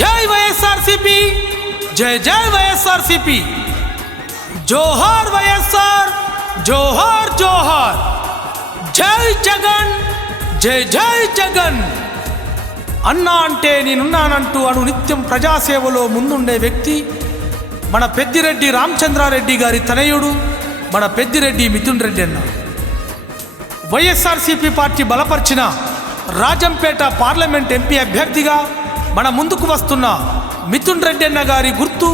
జై వైఎస్ఆర్సీపీ, జై జై వైఎస్ఆర్సీపీ, జోహార్ వైఎస్ఆర్, జోహార్ జోహార్, జై జగన్, జై జై జగన్. అన్నా అంటే నేనున్నానంటూ నిత్యం ప్రజాసేవలో ముందుండే వ్యక్తి మన పెద్దిరెడ్డి రామచంద్రారెడ్డి గారి తనయుడు మన పెద్దిరెడ్డి మిథున్ రెడ్డి అన్న. వైఎస్ఆర్సీపీ పార్టీ బలపరిచిన రాజంపేట పార్లమెంట్ ఎంపీ అభ్యర్థిగా మన ముందుకు వస్తున్న మిథున్ రెడ్డి అన్న గారి గుర్తు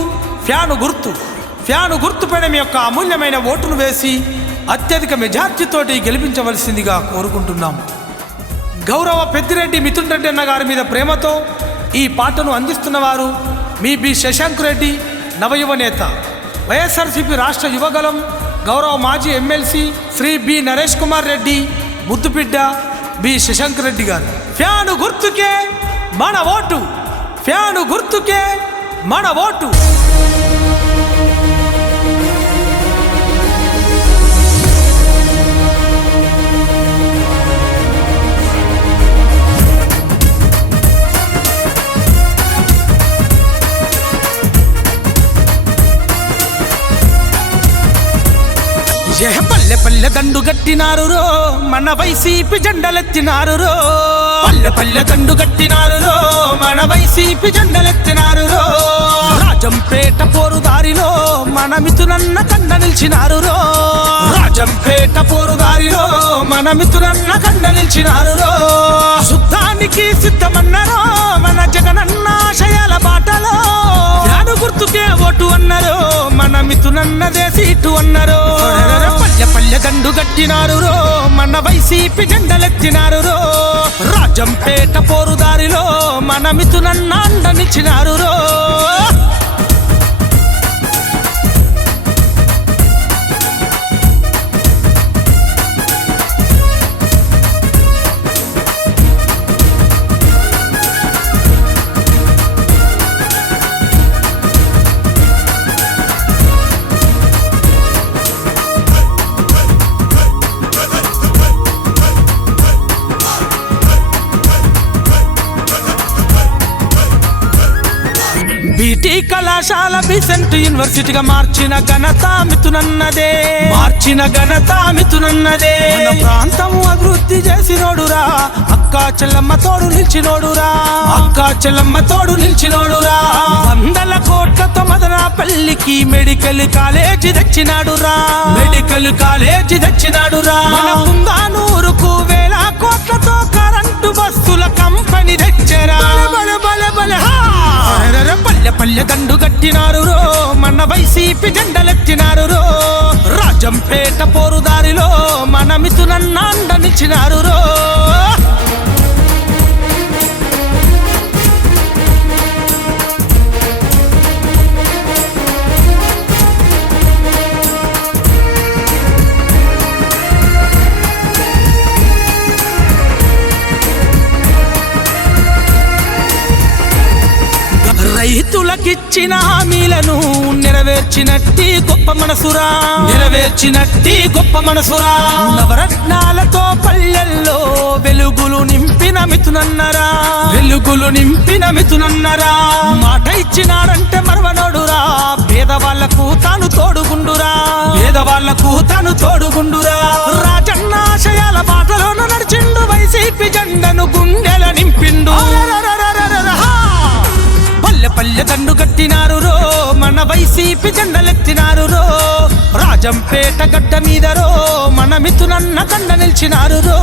ఫ్యాను గుర్తుపైన మీ యొక్క అమూల్యమైన ఓటును వేసి అత్యధిక మెజార్టీతోటి గెలిపించవలసిందిగా కోరుకుంటున్నాం. గౌరవ పెద్దిరెడ్డి మిథున్ రెడ్డి అన్న గారి మీద ప్రేమతో ఈ పాటను అందిస్తున్నవారు మీ బి శశాంక్ రెడ్డి, నవయువ నేత, వైఎస్ఆర్సీపీ రాష్ట్ర యువగలం, గౌరవ మాజీ ఎమ్మెల్సీ శ్రీ బి నరేష్ కుమార్ రెడ్డి, ముద్దుబిడ్డ బి శశాంక్ రెడ్డి గారు. ఫ్యాను గుర్తుకే మన ఓటు, ఫ్యాను గుర్తుకే మన ఓటు. పల్లె పల్లె దండు గట్టినారు రో, మన వైసీపీ జెండలెత్తినారు రో. పల్లె పల్లె దండు గట్టినారు రో, మన వైసీపీ జెండలెత్తినారు రో. రాజంపేట పోరుదారిలో మన మిథునన్న కండ నిలిచినారు రో. రాజంపేట పోరుదారిలో మన మిథునన్న కండ నిలిచినారు రో. శుద్ధానికి సిద్ధమన్నారో మన జగనన్న ఆశయాల బాటలో. ఫ్యాను గుర్తుకే ఓటు అన్నారు, మన మిథునన్నదే సీటు అన్నారు. పల్లె పల్లె దండు గట్టినారు రో, మన వైసీపీ జెండలెత్తినారు రో. రాజంపేట పోరుదారిలో మన మిథునన్న అండ నిలిచినారు రో. బీటీ కళాశాల బిసెంట్ యూనివర్సిటీగా మార్చిన ఘనత మిథునన్నదే, మార్చిన ఘనత మిథునన్నదే. మన ప్రాంతము అభివృద్ధి చేసినోడురా, అక్కా చెల్లమ్మ తోడు నిలిచినోడురా, అక్కా చెల్లమ్మ తోడు నిలిచినోడురా. 100 కోట్లతో మదనపల్లికి మెడికల్ కాలేజీ తెచ్చినాడురా, మెడికల్ కాలేజీ తెచ్చినాడురా. మన పుంగానూరుకు 1000 కోట్లతో కరెంటు బస్సుల కంపెనీ తెచ్చరా. పల్లె పల్లె దండు గట్టినారు రో, మన వైసీపీ జెండలెత్తినారు రో. రాజంపేట పోరుదారిలో మన మిథునన్న అండ నిలిచినారు రో. రైతులకిచ్చిన హామీలను నెరవేర్చినట్టి గొప్ప మనసురా, నెరవేర్చినట్టి గొప్ప మనసురా. నవరత్నాలతో పల్లెల్లో వెలుగులు నింపిన మిథునన్నరా, వెలుగులు నింపిన మిథునన్నరా. మాట ఇచ్చినాడంటే మరవనోడురా, పేదవాళ్లకు తాను తోడుగుండురా, పేదవాళ్లకు తాను తోడుగుండురా. రాజన్న ఆశయాల బాటలోన నడిచిండు, వైసీపీ జెండను గుండెల నింపిండు. పల్లె పల్లె దండు గట్టినారు రో, మన వైసీపీ జెండలెత్తినారు రో. రాజంపేట గడ్డ మీద రో, మన మిథునన్న కండ నిలిచినారు రో.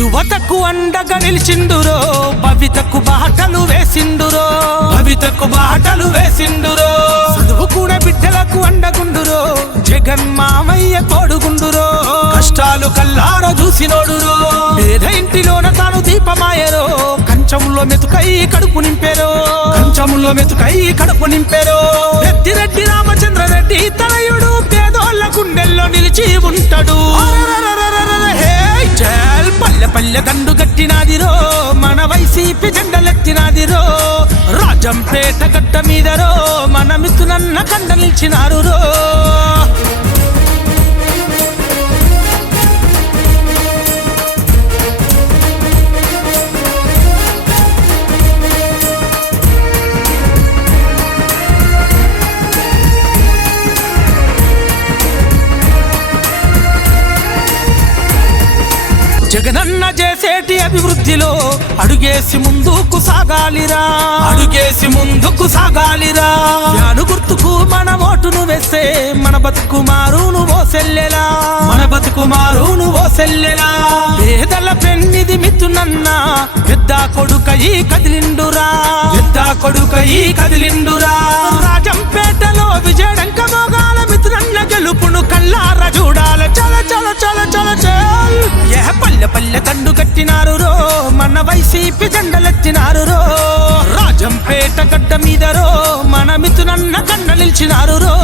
యువతకు అండగా నిలిచిండురో, భవితకు బాటలు వేసిండురో, భవితకు బాటలు వేసిండురో. చదువు కూడా బిడ్డలకు అండగుండురో, జగన్ మామయ్య తోడుగుండురో. కష్టాలు కల్లార చూసినోడురో, పేద ఇంటిలోన తాను దీపమాయరో. కంచంలో మెతుకై కడుపు నింపారో, కంచంలో మెతుకై కడుపు నింపెరో. పెద్దిరెడ్డి రామచంద్రరెడ్డి తనయుడు పేదోళ్ళ గుండెల్లో నిలిచి ఉంటాడు. పల్లె పల్లె దండు గట్టినాదిరో మన వైసీపీ జెండలెత్తినాదిరో. రాజంపేట గడ్డ మీదరో మన మిత్రునన్న కండ నిలిచినారు రో. జగనన్న చేసేటి అభివృద్ధిలో అడుగేసి ముందుకు సాగాలిరా, అడుగేసి ముందుకు సాగాలిరా. యాను గుర్తుకు మన ఓటును వేస్తే మన బతుకు మారును ఓ సెల్లెలా, మన బతుకు మారును ఓ సెల్లెలా. పేదల పెన్నిది మిత్రునన్న పెద్ద కొడుకయి కదిలిండురా, పెద్ద కొడుకయి కదిలిండురా. రాజంపేటలో విజయడంక మోగాల మిత్రునన్న గెలుపును కల్లార చూడాల. చల చల చల చల చల్. పల్లె పల్లె దండు కట్టినారు రో మన వైసీపీ జెండలెత్తినారు రో. రాజంపేట గడ్డ మీదరో మన మిత్రునన్న కండ నిలిచినారు రో.